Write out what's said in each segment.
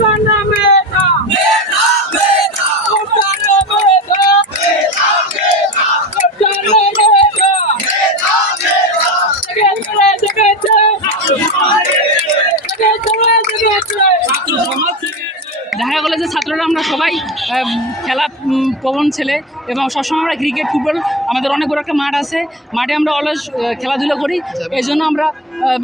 Senden দেখা গেলো যে ছাত্ররা আমরা সবাই খেলা প্রবণ ছেলে এবং সবসময় আমরা ক্রিকেট ফুটবল আমাদের অনেক বড় একটা মাঠ আছে। মাঠে আমরা অলস খেলাধুলা করি। এই জন্য আমরা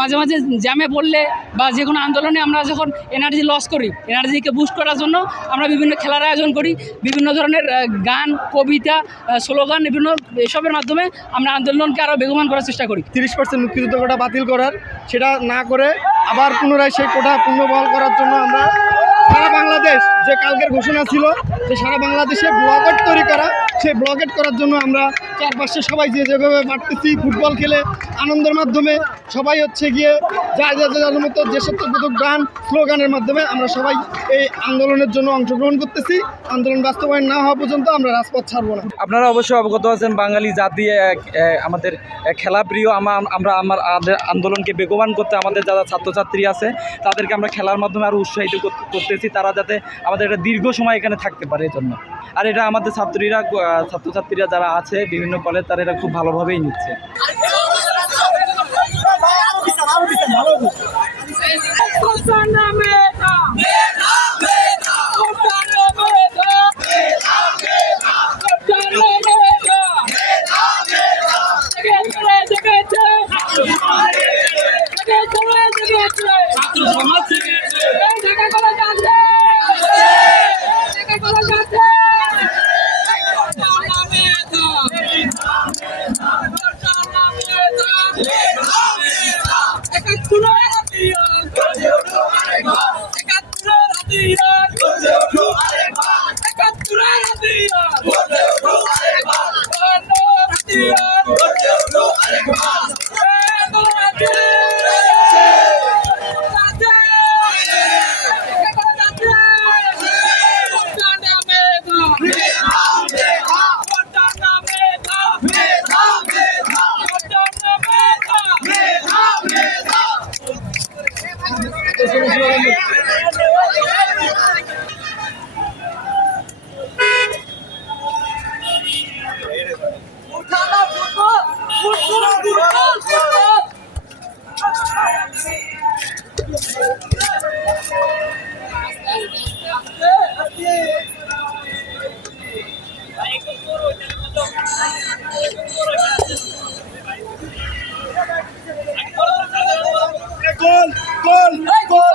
মাঝে মাঝে জ্যামে পড়লে বা যে কোনো আন্দোলনে আমরা যখন এনার্জি লস করি এনার্জিকে বুস্ট করার জন্য আমরা বিভিন্ন খেলার আয়োজন করি, বিভিন্ন ধরনের গান, কবিতা স্লোগান, বিভিন্ন এসবের মাধ্যমে আমরা আন্দোলনকে আরও বেগমান করার চেষ্টা করি। তিরিশ পার্সেন্ট মুক্তিযুদ্ধ কোটা বাতিল করার, সেটা না করে আবার পুনরায় সেই কোটা পুনর্বহাল করার জন্য আমরা সারা যে কালকের ঘোষণা ছিল যে সারা বাংলাদেশে ব্লকেট তৈরি করা, সেই ব্লকেট করার জন্য আমরা চারপাশে সবাই যে যেভাবে মারতেছি, ফুটবল খেলে আনন্দের মাধ্যমে সবাই হচ্ছে গিয়ে যা যা যার মতো দেশাত্মবোধক গান, স্লোগানের মাধ্যমে আমরা সবাই এই আন্দোলনের জন্য অংশগ্রহণ করতেছি। আন্দোলন বাস্তবায়ন না হওয়া পর্যন্ত আমরা রাজপথ ছাড়বো না। আপনারা অবশ্যই অবগত আছেন, বাঙালি জাতি আমাদের খেলাপ্রিয় আমা- আমরা আমার আন্দোলনকে বেগবান করতে আমাদের যারা ছাত্রছাত্রী আছে, তাদেরকে আমরা খেলার মাধ্যমে আরও উৎসাহিত করতেছি, তারা যাতে আমাদের একটা দীর্ঘ সময় এখানে থাকতে পারে জন্য। আর এটা আমাদের ছাত্রীরা ছাত্রছাত্রীরা যারা আছে, বিভিন্ন কলেজ, তারা এটা খুব ভালোভাবেই নিচ্ছে। হাতিয়ার গর্জে ওঠো আরেকবার একাত্তরের হাতিয়ার গর্জে ওঠো আরেকবার বায়ান্নর হাতিয়ার Bursa! Bursa! Bursa! গোল গোল